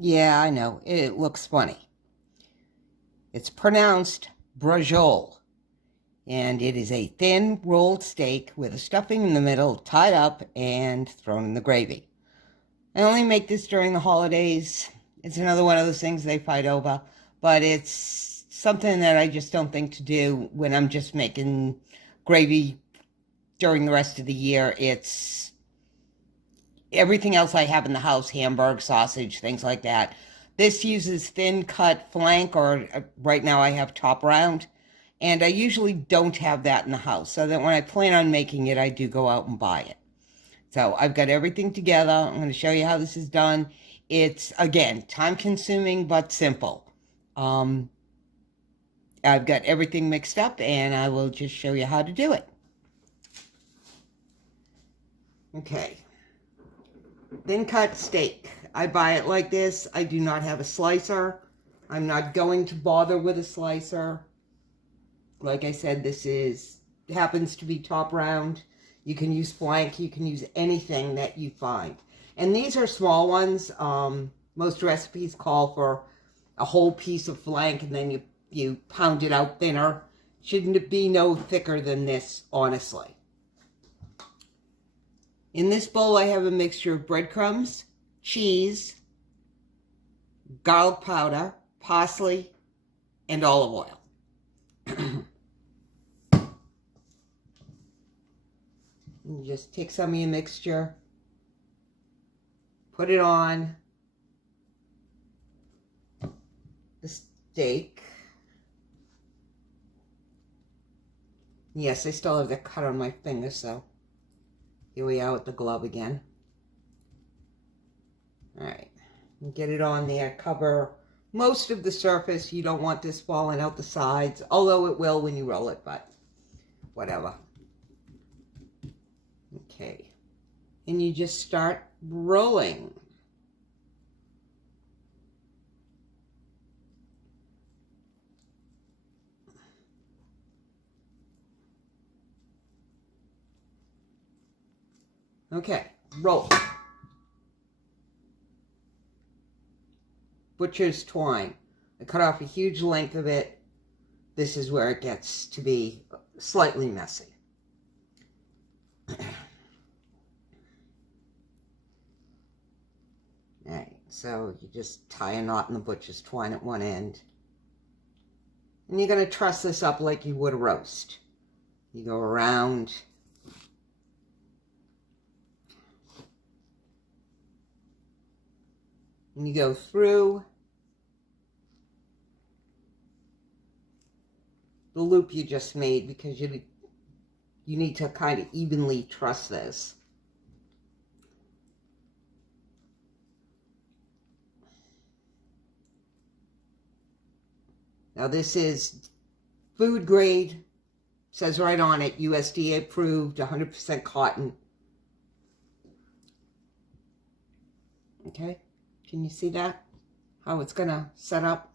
Yeah, I know. It looks funny. It's pronounced Brah-zhul, and it is a thin rolled steak with a stuffing in the middle, tied up and thrown in the gravy. I only make this during the holidays. It's another one of those things they fight over, but it's something that I just don't think to do when I'm just making gravy during the rest of the year. It's everything else I have in the house, hamburg, sausage, things like that. This uses thin cut flank, or right now I have top round, and I usually don't have that in the house, so that when I plan on making it, I do go out and buy it. So I've got everything together. I'm going to show you how this is done. It's, again, time consuming but simple. I've got everything mixed up, and I will just show you how to do it. Okay. Thin cut steak. I buy it like this. I do not have a slicer. I'm not going to bother with a slicer. Like I said, happens to be top round. You can use flank. You can use anything that you find. And these are small ones. Most recipes call for a whole piece of flank, and then you pound it out thinner. Shouldn't be no thicker than this, honestly. In this bowl, I have a mixture of breadcrumbs, cheese, garlic powder, parsley, and olive oil. You just take some of your mixture, put it on the steak. Yes, I still have the cut on my finger, so here we are with the glove again. All right, get it on there, cover most of the surface. You don't want this falling out the sides, although it will when you roll it, but whatever. Okay, and you just start rolling. Okay, roll. Butcher's twine. I cut off a huge length of it. This is where it gets to be slightly messy. Alright, so you just tie a knot in the butcher's twine at one end. And you're going to truss this up like you would a roast. You go around. And you go through the loop you just made, because you need to kind of evenly truss this. Now this is food grade, says right on it, USDA approved, 100% cotton. Okay, can you see that? How it's gonna set up?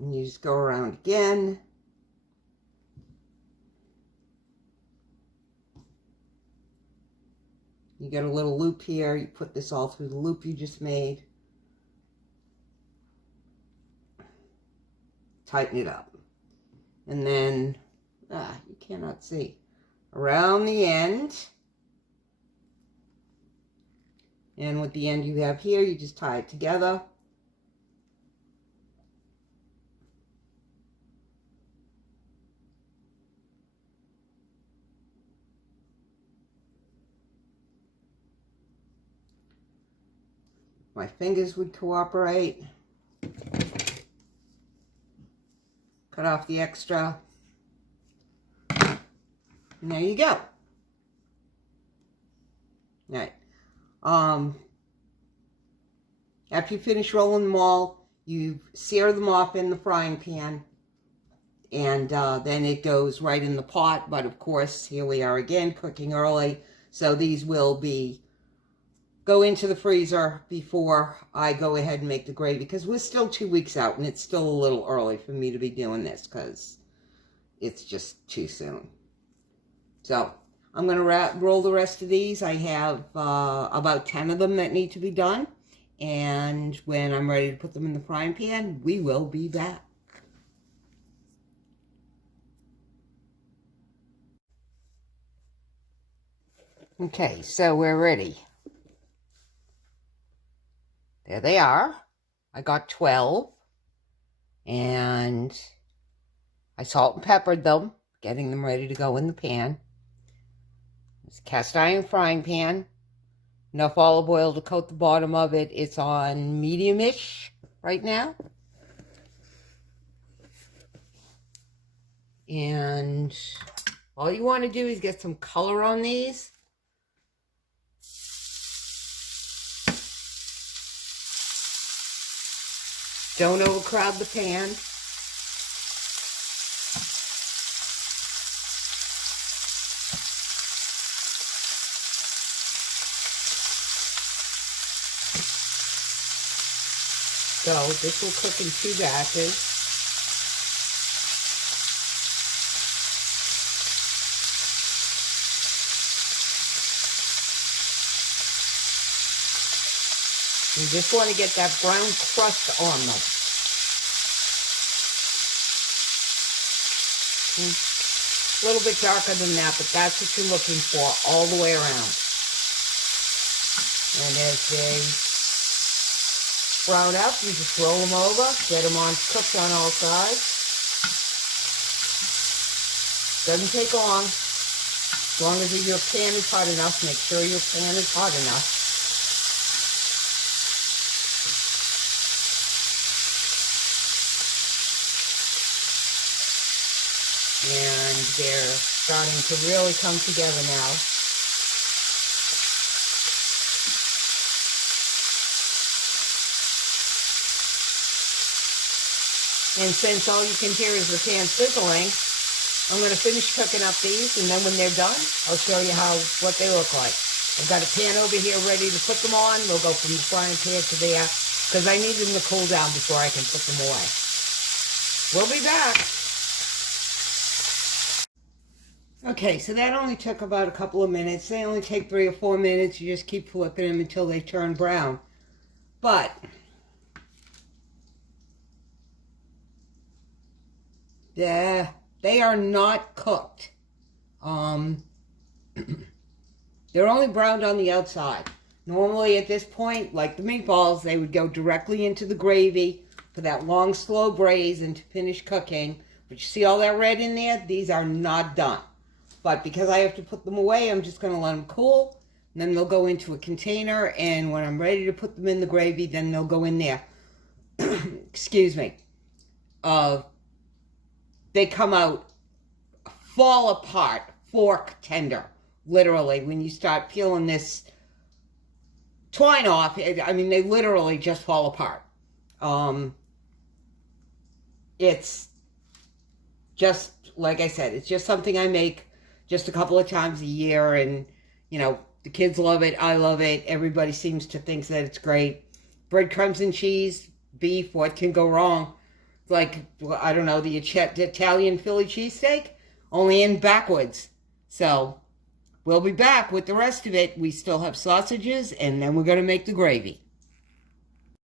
And you just go around again. You get a little loop here, you put this all through the loop you just made. Tighten it up. And then, you cannot see, around the end. And with the end you have here, you just tie it together. My fingers would cooperate. Cut off the extra. And there you go. All right. After you finish rolling them all, you sear them off in the frying pan, and then it goes right in the pot. But of course, here we are again, cooking early, so these will go into the freezer before I go ahead and make the gravy, because we're still 2 weeks out, and it's still a little early for me to be doing this, because it's just too soon. So I'm going to roll the rest of these. I have about 10 of them that need to be done. and when I'm ready to put them in the frying pan, we will be back. Okay, so we're ready. There they are. I got 12, and I salt and peppered them, getting them ready to go in the pan. It's a cast iron frying pan. Enough olive oil to coat the bottom of it. It's on medium-ish right now. And all you want to do is get some color on these. Don't overcrowd the pan. So this will cook in 2 batches. You just want to get that brown crust on them. A little bit darker than that, but that's what you're looking for all the way around. And as they brown up, you just roll them over, get them on cooked on all sides. Doesn't take long. As long as your pan is hot enough, make sure your pan is hot enough. And they're starting to really come together now. And since all you can hear is the pan sizzling, I'm going to finish cooking up these, and then when they're done, I'll show you what they look like. I've got a pan over here ready to put them on. They'll go from the frying pan to there, because I need them to cool down before I can put them away. We'll be back. Okay, so that only took about a couple of minutes. They only take 3 or 4 minutes. You just keep flipping them until they turn brown. But they are not cooked. They're only browned on the outside. Normally at this point, like the meatballs, they would go directly into the gravy for that long, slow braise and to finish cooking. But you see all that red in there? These are not done. But because I have to put them away, I'm just going to let them cool. And then they'll go into a container. And when I'm ready to put them in the gravy, then they'll go in there. Excuse me. They come out, fall apart, fork tender. Literally, when you start peeling this twine off, I mean, they literally just fall apart. It's just, like I said, it's just something I make just a couple of times a year, and, you know, the kids love it, I love it, everybody seems to think that it's great. Breadcrumbs and cheese, beef, what can go wrong? Like, I don't know, the Italian Philly cheesesteak, only in backwards. So, we'll be back with the rest of it. We still have sausages, and then we're going to make the gravy.